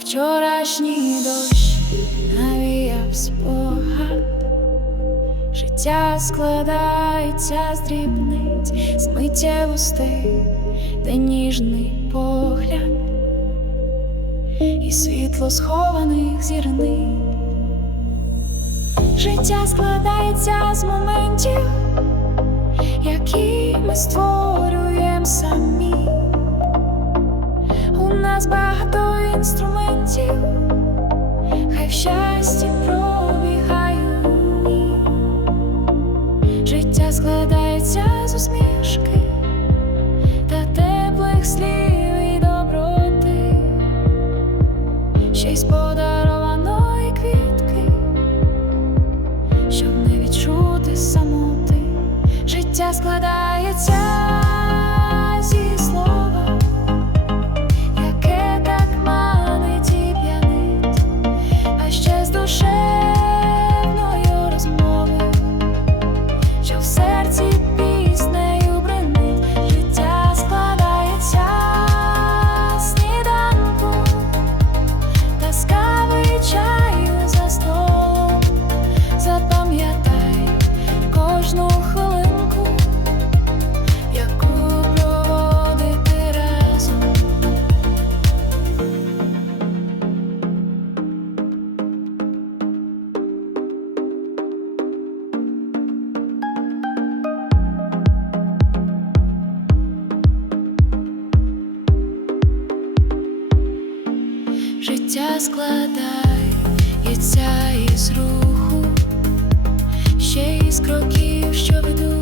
Вчорашній дощ навіяв спогад, життя складається з дрібниць, з миттєвостей, де ніжний погляд і світло схованих зірниць. Життя складається з моментів, які ми створюємо самі. Нас багато інструментів, хай в щасті пробігають. Життя складається з усмішки та теплих слів і доброти, ще й з подарованої квітки, щоб не відчути самоти. Життя складається Життя складається із руху, ще із кроків, що ведуть